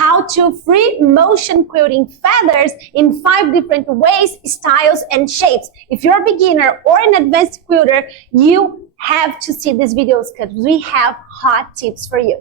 how to free motion quilting feathers in 5 different ways, styles, and shapes. If you're a beginner or an advanced quilter, you have to see these videos because we have hot tips for you.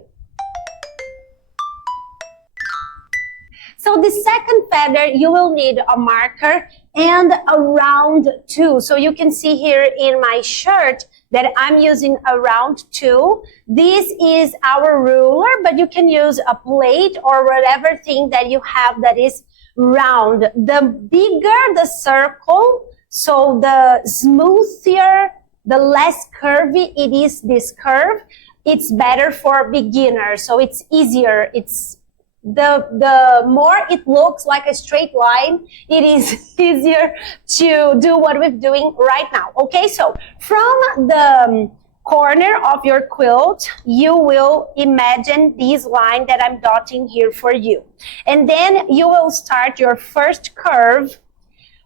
So the second feather, you will need a marker and a round tool. So you can see here in my shirt that I'm using a round tool. This is our ruler, but you can use a plate or whatever thing that you have that is round. The bigger the circle, so the smoother, the less curvy it is, this curve, it's better for beginners. So it's easier. It's the more it looks like a straight line, it is easier to do what we're doing right now. Okay, so from the corner of your quilt, you will imagine this line that I'm dotting here for you. And then you will start your first curve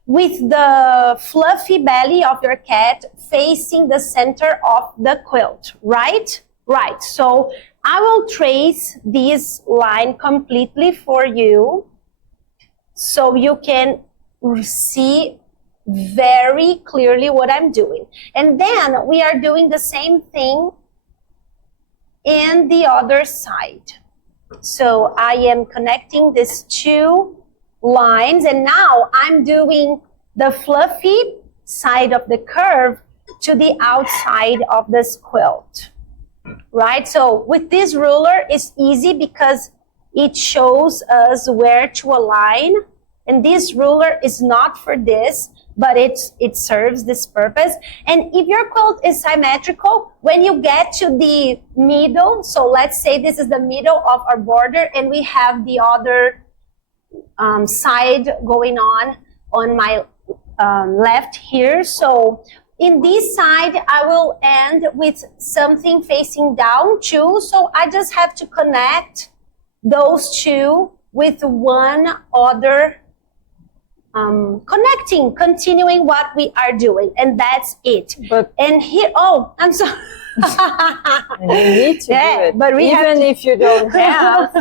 with the fluffy belly of your cat facing the center of the quilt, right? Right, so I will trace this line completely for you so you can see very clearly what I'm doing. And then we are doing the same thing in the other side. So I am connecting these 2 lines, and now I'm doing the fluffy side of the curve to the outside of this quilt. Right, so with this ruler, it's easy because it shows us where to align. And this ruler is not for this, but it serves this purpose. And if your quilt is symmetrical, when you get to the middle, so let's say this is the middle of our border, and we have the other side going on my left here. So in this side, I will end with something facing down too. So I just have to connect those 2 with one other, continuing what we are doing. And that's it. And here, oh, I'm sorry. You need to do it. But even if you don't have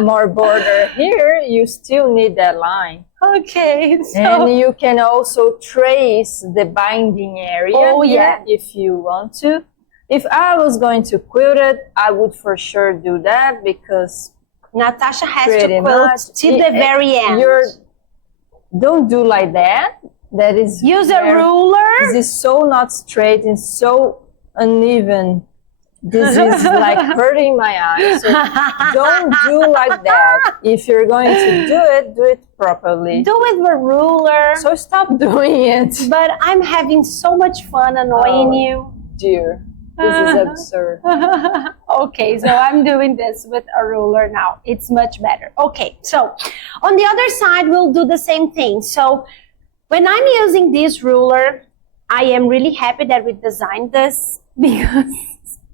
more border here, you still need that line. Okay. So, and you can also trace the binding area. Oh, yeah. If you want to. If I was going to quilt it, I would for sure do that because Natasha has to quilt to the very end. Don't do like that. That is use a ruler. This is so not straight and so uneven. This is like hurting my eyes. So don't do like that. If you're going to do it properly. Do it with a ruler. So stop doing it. But I'm having so much fun annoying you. Dear, this is absurd. Okay, so I'm doing this with a ruler now. It's much better. Okay, so on the other side, we'll do the same thing. So when I'm using this ruler, I am really happy that we designed this because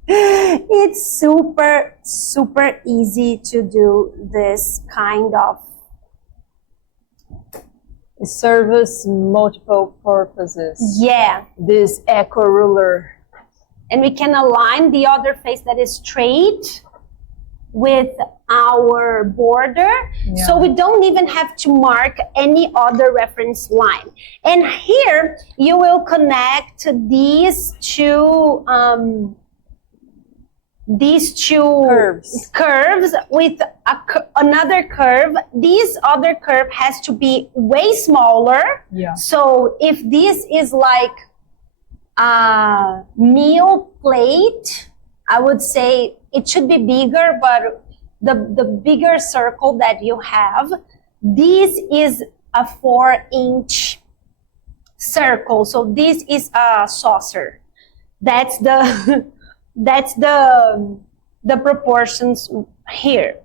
it's super, super easy to do this kind of. It serves multiple purposes. Yeah. This echo ruler. And we can align the other face that is straight with our border. Yeah. So we don't even have to mark any other reference line. And here you will connect these 2 curves with another curve. This other curve has to be way smaller. Yeah. So if this is like a meal plate, I would say it should be bigger, but the bigger circle that you have, this is a 4-inch circle. So this is a saucer. That's the the proportions here.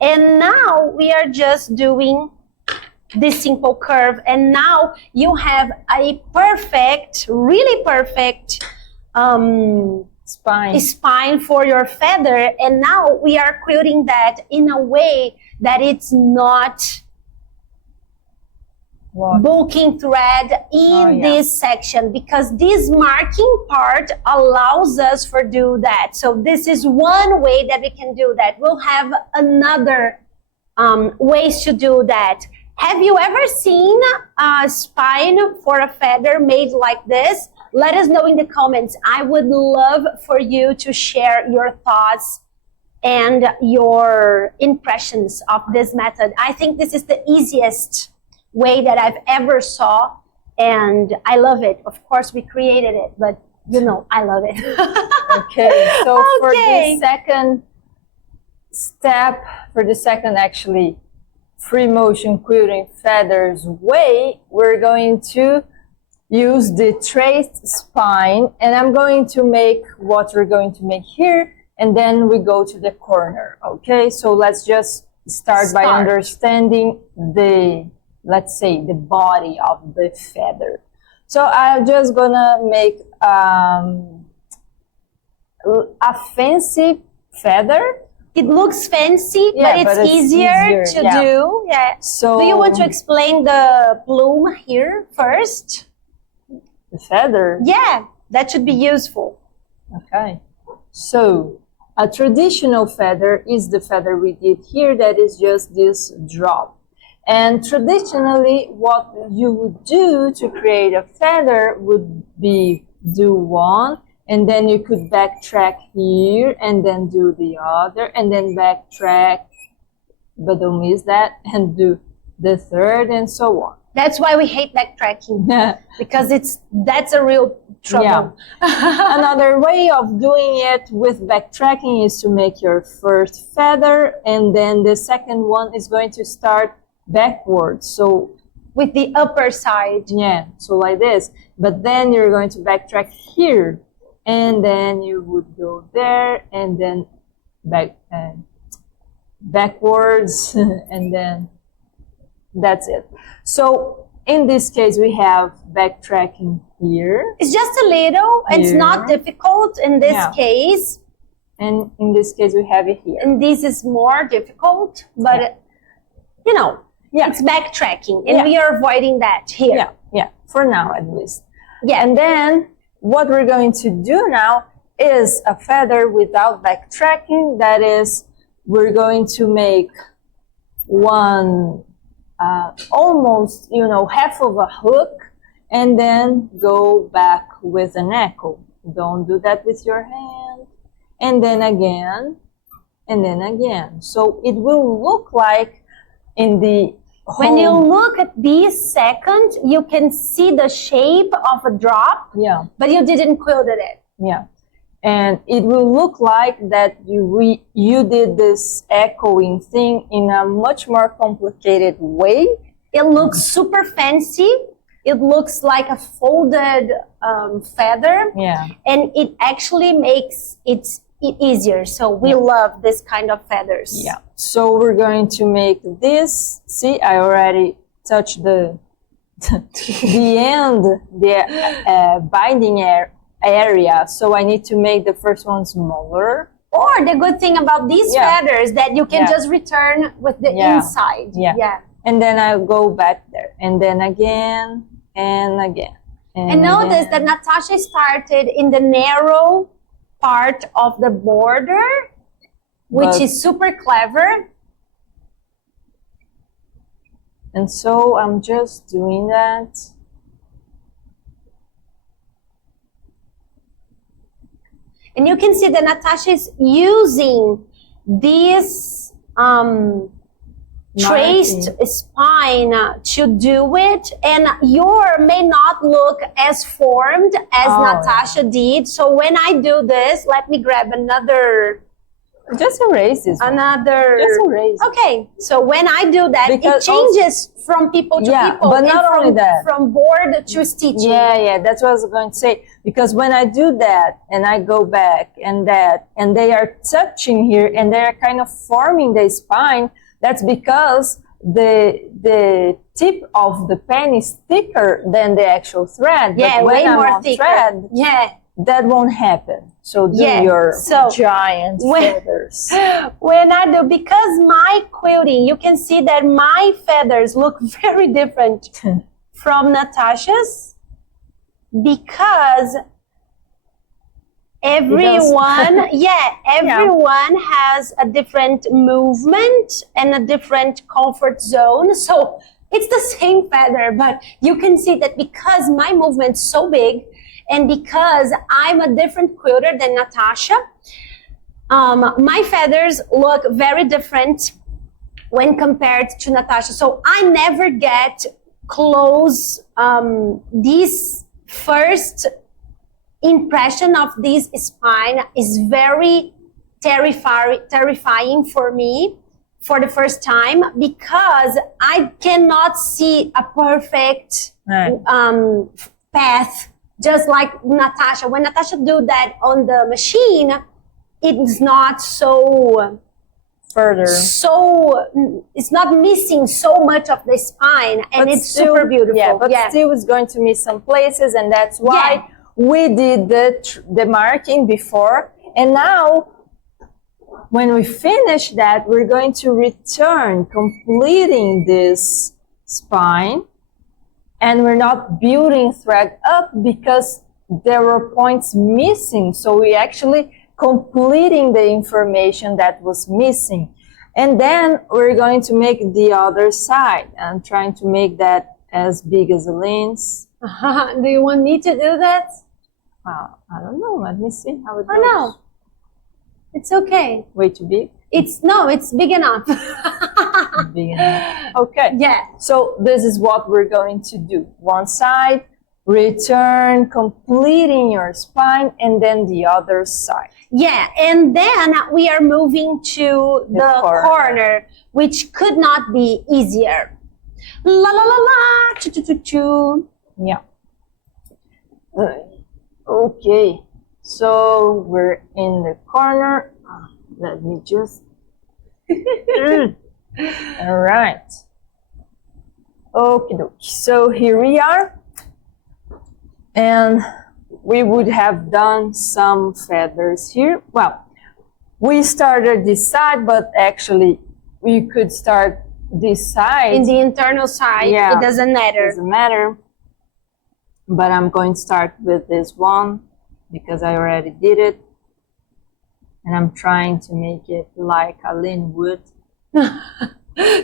And now we are just doing this simple curve, and now you have a perfect, really perfect spine for your feather. And now we are quilting that in a way that it's not bulking thread in this section, because this marking part allows us for do that. So this is one way that we can do that. We'll have another ways to do that. Have you ever seen a spine for a feather made like this? Let us know in the comments. I would love for you to share your thoughts and your impressions of this method. I think this is the easiest way that I've ever saw, and I love it. Of course, we created it, but you know, I love it. Okay, so for the second step, for the second actually free motion quilting feathers way, we're going to use the traced spine, and I'm going to make what we're going to make here, and then we go to the corner. Okay, so let's just start by understanding the, let's say, the body of the feather. So I'm just gonna make a fancy feather. It looks fancy, Yeah, but it's easier to do. Yeah. So do you want to explain the plume here first? The feather? Yeah, that should be useful. Okay. So a traditional feather is the feather we did here, that is just this drop. And traditionally, what you would do to create a feather would be do one, and then you could backtrack here, and then do the other, and then backtrack, but don't miss that, and do the third, and so on. That's why we hate backtracking, because that's a real trouble. Yeah. Another way of doing it with backtracking is to make your first feather, and then the second one is going to start backwards. So with the upper side. Yeah, so like this. But then you're going to backtrack here, and then you would go there, and then backwards, and then that's it. So in this case, we have backtracking here. It's just a little. Here. It's not difficult in this case. And in this case, we have it here. And this is more difficult, but you know, it's backtracking, and we are avoiding that here. Yeah, for now at least. Yeah, and then what we're going to do now is a feather without backtracking. That is, we're going to make one almost, you know, half of a hook, and then go back with an echo. Don't do that with your hand. And then again, and then again. So it will look like in the when you look at this second, you can see the shape of a drop, but you didn't quilted it. Yeah. And it will look like that you did this echoing thing in a much more complicated way. It looks super fancy. It looks like a folded feather. Yeah. And it actually makes it easier. So we love this kind of feathers. Yeah. So we're going to make this. See, I already touched the end, the binding area. So I need to make the first one smaller. Or the good thing about these feathers that you can just return with the inside. Yeah. And then I'll go back there, and then again and again. And notice that Natasha started in the narrow part of the border, which is super clever. And so I'm just doing that. And you can see that Natasha is using this traced spine to do it, and your may not look as formed as Natasha did. So when I do this, let me grab another. Just erase this. Another. Just erase. Okay, so when I do that, it changes from people to people. But not only that. From board to stitching. Yeah, that's what I was going to say. Because when I do that, and I go back and that, and they are touching here, and they are kind of forming the spine, that's because the tip of the pen is thicker than the actual thread. Yeah, but when way I'm more on thicker. Thread, that won't happen. So do your giant feathers. When I do, because my quilting, you can see that my feathers look very different from Natasha's, because everyone, yeah, everyone has a different movement and a different comfort zone. So it's the same feather, but you can see that because my movement's so big and because I'm a different quilter than Natasha, my feathers look very different when compared to Natasha. So I never get close. This first impression of this spine is very terrifying for me for the first time because I cannot see a perfect path, just like Natasha. When Natasha do that on the machine, it's not so further. So it's not missing so much of the spine, and But it's still, super beautiful. Yeah, but still it's going to miss some places, and that's why we did the marking before. And now, when we finish that, we're going to return, completing this spine, and we're not building thread up because there were points missing. So we actually completing the information that was missing. And then we're going to make the other side. I'm trying to make that as big as a lens. Do you want me to do that? I don't know. Let me see how it goes. Oh no, it's okay. Way too big? It's big enough. Big enough. Okay. Yeah. So this is what we're going to do. One side, return, completing your spine, and then the other side. Yeah, and then we are moving to the corner, which could not be easier. La la la la, choo choo choo choo. Yeah. Okay, so we're in the corner. Let me just. All right. Okay, so here we are. And we would have done some feathers here. Well, we started this side, but actually we could start this side. In the internal side, it doesn't matter. It doesn't matter. But I'm going to start with this one because I already did it. And I'm trying to make it like a lean wood.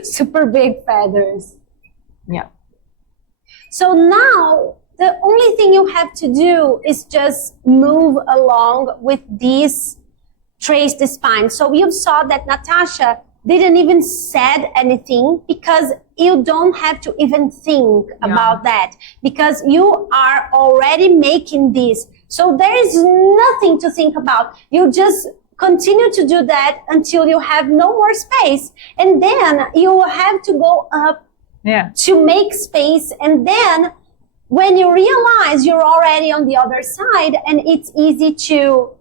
Super big feathers. Yeah. So now, the only thing you have to do is just move along with these traced spine. So you saw that Natasha didn't even said anything because you don't have to even think about that because you are already making this. So there is nothing to think about. You just continue to do that until you have no more space. And then you have to go up to make space. And then when you realize you're already on the other side and it's easy to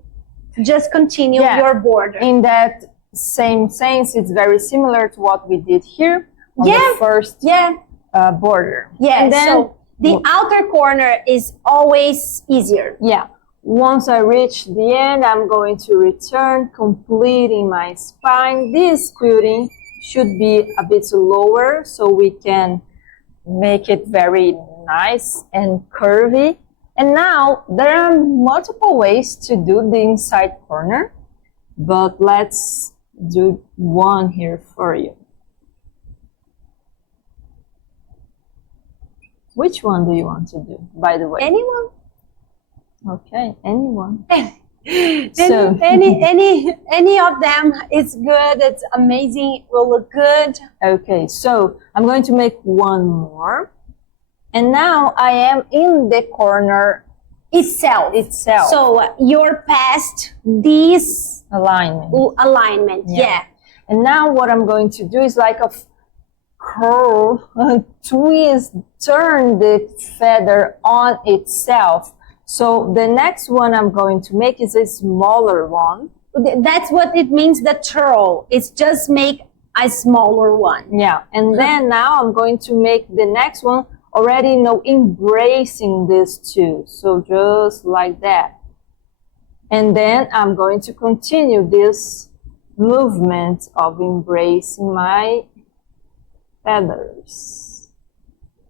just continue your border. In that same sense, it's very similar to what we did here on the first border. Yeah, and then, so the outer corner is always easier. Yeah. Once I reach the end, I'm going to return, completing my spine. This quilting should be a bit lower so we can make it very nice and curvy. And now there are multiple ways to do the inside corner, but let's do one here for you. Which one do you want to do, by the way? Anyone? Okay, anyone. So any of them is good. It's amazing. It will look good. Okay, so I'm going to make one more. And now I am in the corner itself. So you're past this alignment. Yeah. And now what I'm going to do is like a curl, twist, turn the feather on itself. So the next one I'm going to make is a smaller one. That's what it means, the twirl. It's just make a smaller one. Yeah. And then now I'm going to make the next one already embracing these two. So just like that. And then I'm going to continue this movement of embracing my feathers.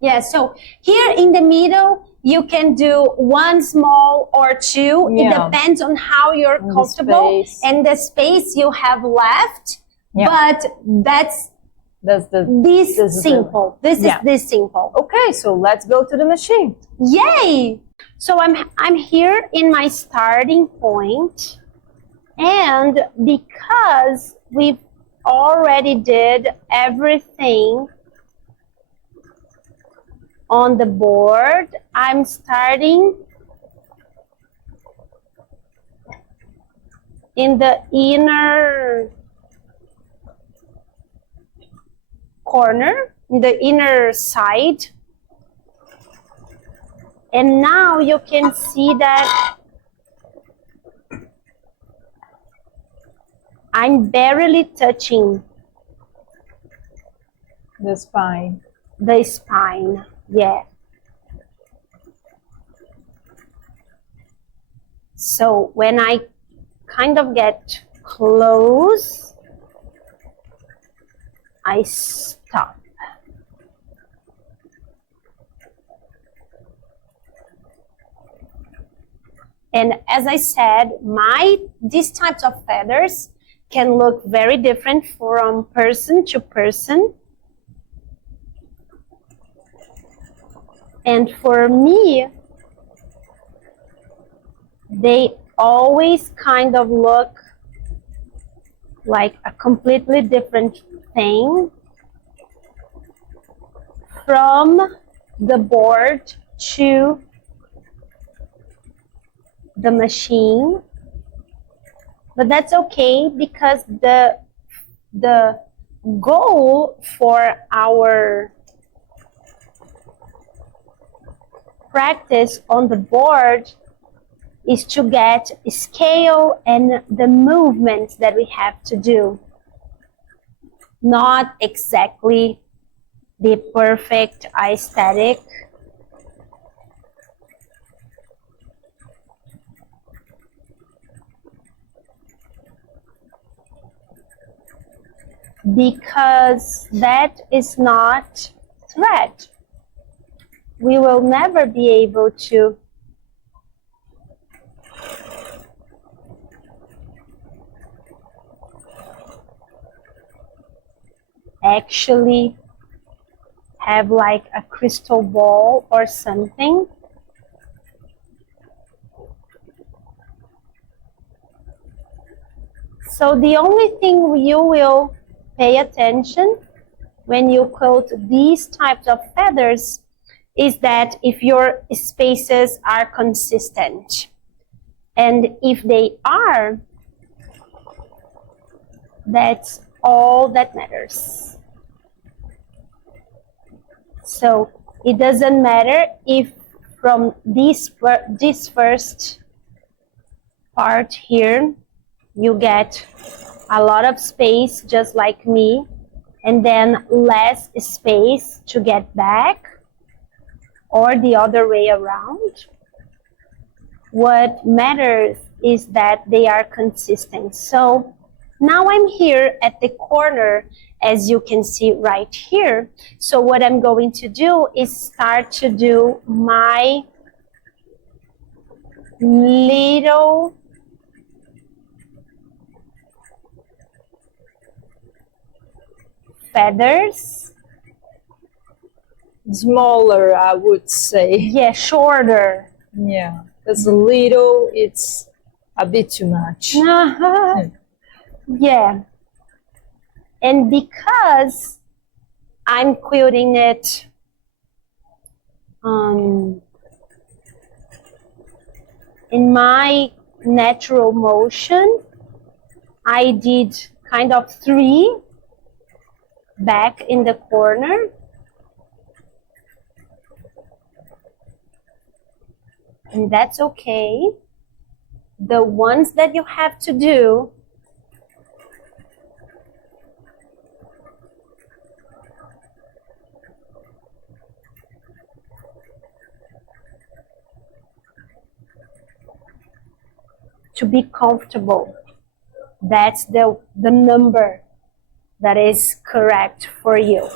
Yeah, so here in the middle, you can do one small or two. Yeah. It depends on how you're comfortable and the space you have left. Yeah. But this is simple. Okay, so let's go to the machine. Yay! So I'm here in my starting point, and because we've already did everything on the board, I'm starting in the inner corner, in the inner side. And now you can see that I'm barely touching the spine. The spine, yeah. So when I kind of get close, I stop. And as I said, these types of feathers can look very different from person to person. And for me, they always kind of look like a completely different thing from the board to the machine. But that's okay, because the goal for our practice on the board is to get scale and the movements that we have to do, not exactly the perfect aesthetic. Because that is not thread. We will never be able to actually have like a crystal ball or something. So the only thing you will pay attention when you quilt these types of feathers is that if your spaces are consistent. And if they are, that's all that matters. So it doesn't matter if from this first part here, you get a lot of space just like me, and then less space to get back, or the other way around. What matters is that they are consistent. So now I'm here at the corner, as you can see right here. So what I'm going to do is start to do my little feathers. Smaller, I would say. Yeah, shorter. Yeah, because little, it's a bit too much. Yeah. And because I'm quilting it in my natural motion, I did kind of 3 back in the corner. And that's okay. The ones that you have to do to be comfortable, that's the number that is correct for you.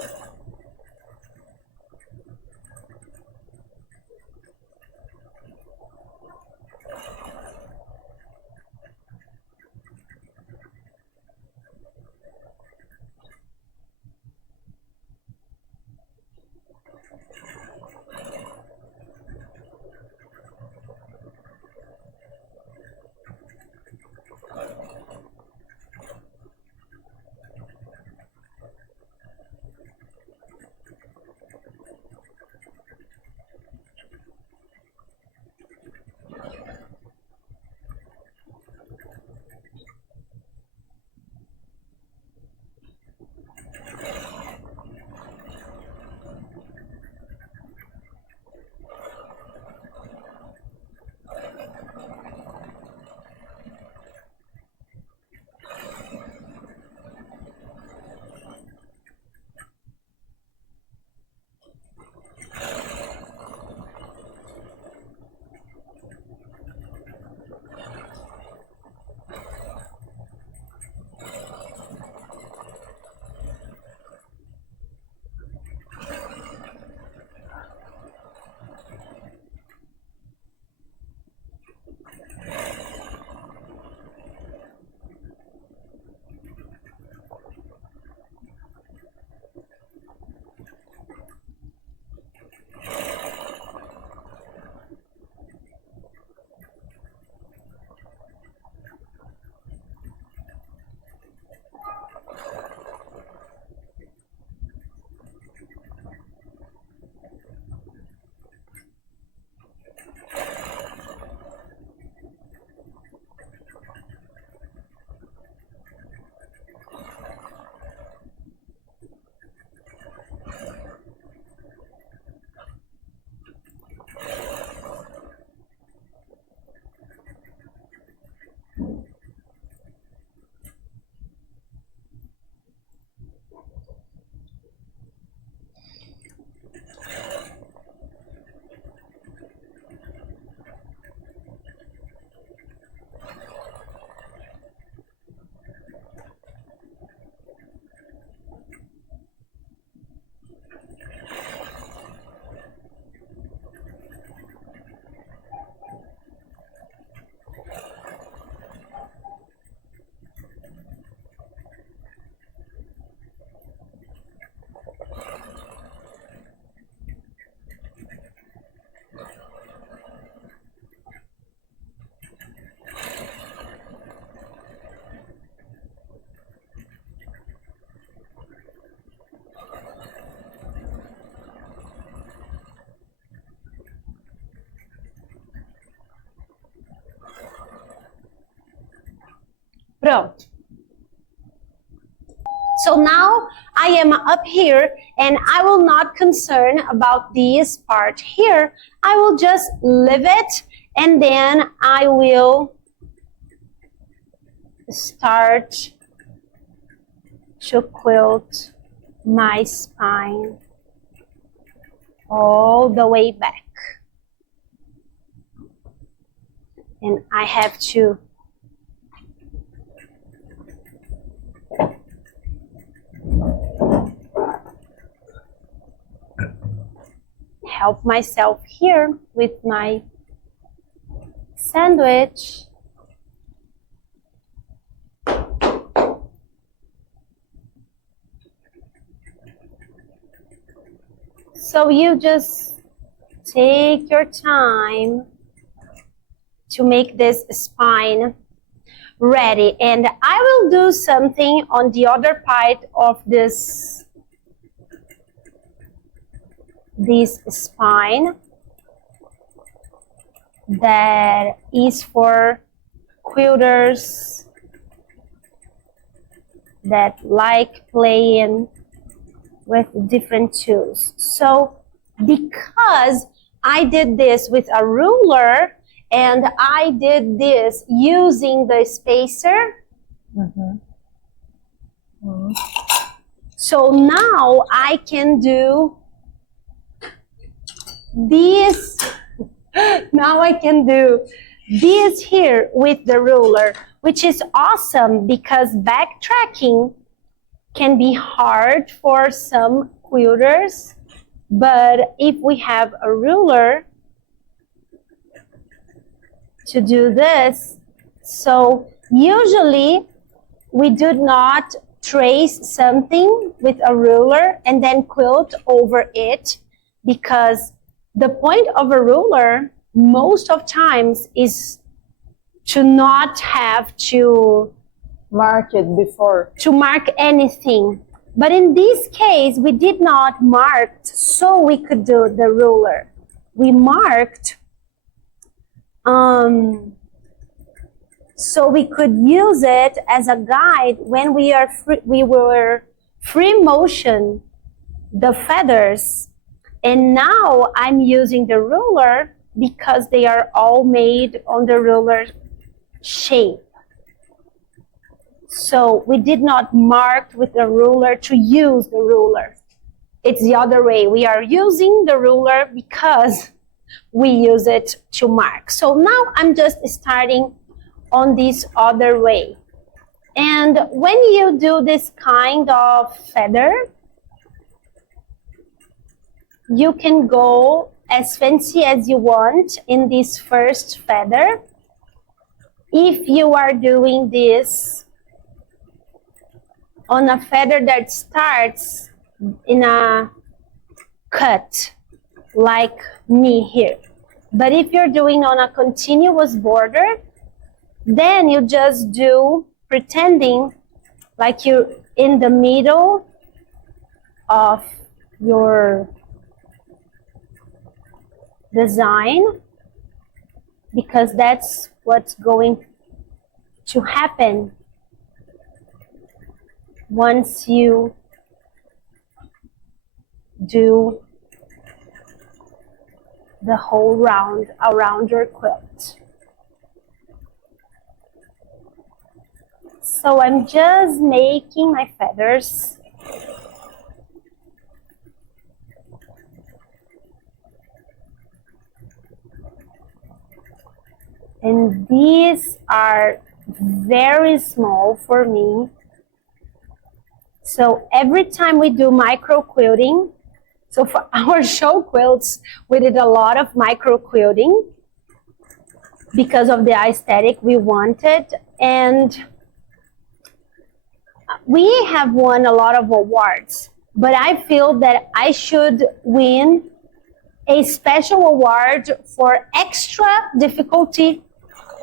Pronto. So now I am up here and I will not concern about this part here. I will just leave it and then I will start to quilt my spine all the way back. And I have to help myself here with my sandwich. So you just take your time to make this spine ready. And I will do something on the other part of this spine that is for quilters that like playing with different tools. So because I did this with a ruler and I did this using the spacer, so now I can do this. Now I can do this here with the ruler, which is awesome because backtracking can be hard for some quilters, but if we have a ruler to do this, so usually we do not trace something with a ruler and then quilt over it, because the point of a ruler most of times is to not have to mark it before. To mark anything. But in this case, we did not mark so we could do the ruler. We marked so we could use it as a guide when we were free motion the feathers. And now I'm using the ruler because they are all made on the ruler shape. So we did not mark with the ruler to use the ruler. It's the other way. We are using the ruler because we use it to mark. So now I'm just starting on this other way. And when you do this kind of feather, you can go as fancy as you want in this first feather. If you are doing this on a feather that starts in a cut, like me here. But if you're doing on a continuous border, then you just do pretending like you're in the middle of your design, because that's what's going to happen once you do the whole round around your quilt. So I'm just making my feathers. And these are very small for me. So every time we do micro quilting, so for our show quilts, we did a lot of micro quilting because of the aesthetic we wanted. And we have won a lot of awards, but I feel that I should win a special award for extra difficulty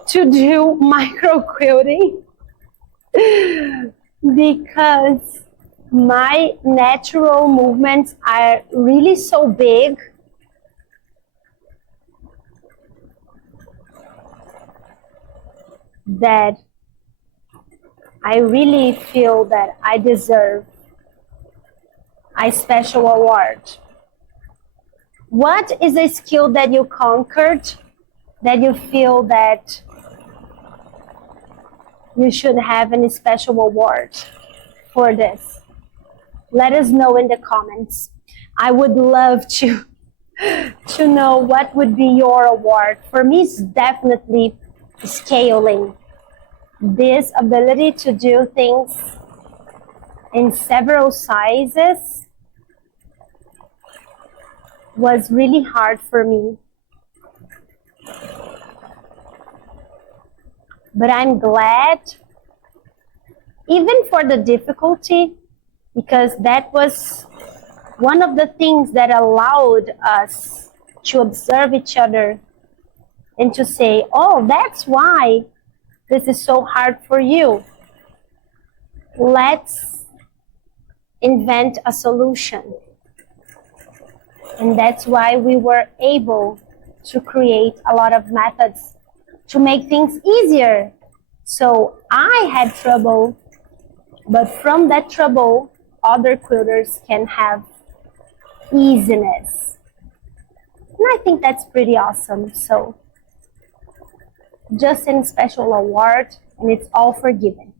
to do micro quilting because my natural movements are really so big that I really feel that I deserve a special award. What is a skill that you conquered that you feel that you should have a special award for this? Let us know in the comments. I would love to know what would be your award. For me, it's definitely scaling. This ability to do things in several sizes was really hard for me. But I'm glad, even for the difficulty, because that was one of the things that allowed us to observe each other and to say, oh, that's why this is so hard for you. Let's invent a solution. And that's why we were able to create a lot of methods to make things easier. So I had trouble, but from that trouble, other quilters can have easiness. And I think that's pretty awesome. So just a special award, and it's all forgiven.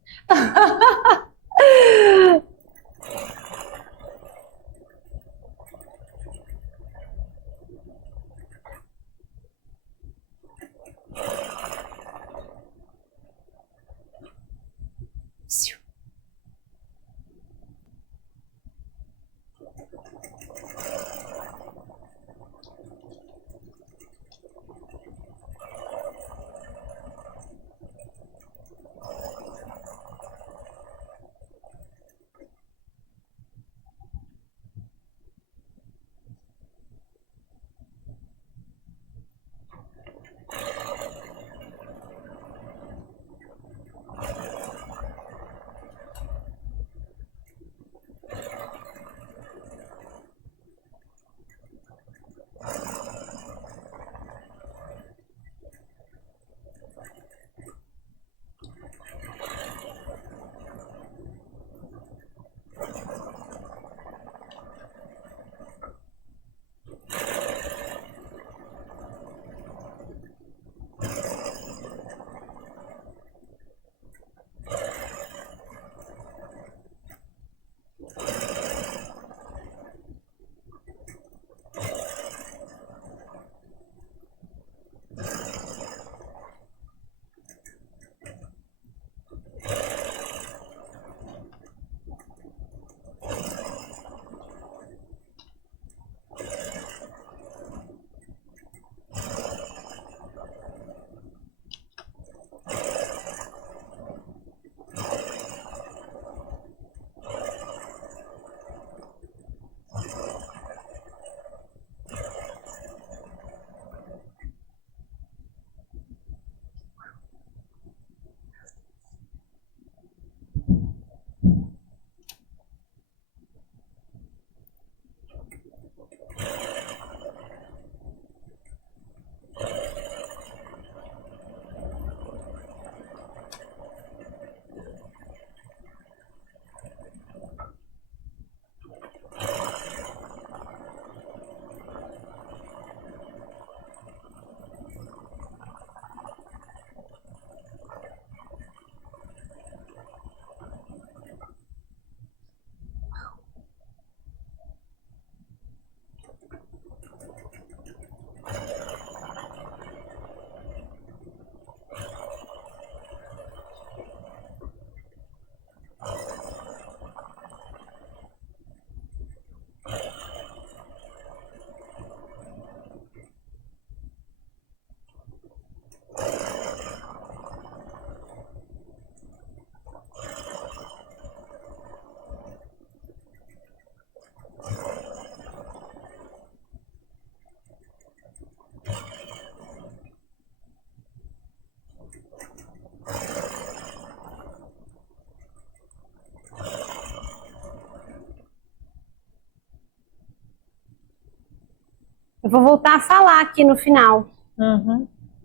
Eu vou voltar a falar aqui no final.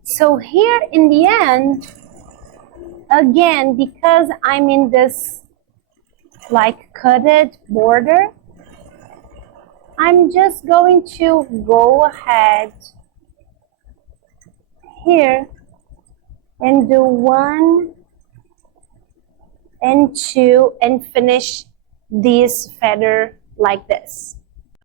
So here in the end, again, because I'm in this like cutted border, I'm just going to go ahead here and do 1 and 2 and finish this feather like this.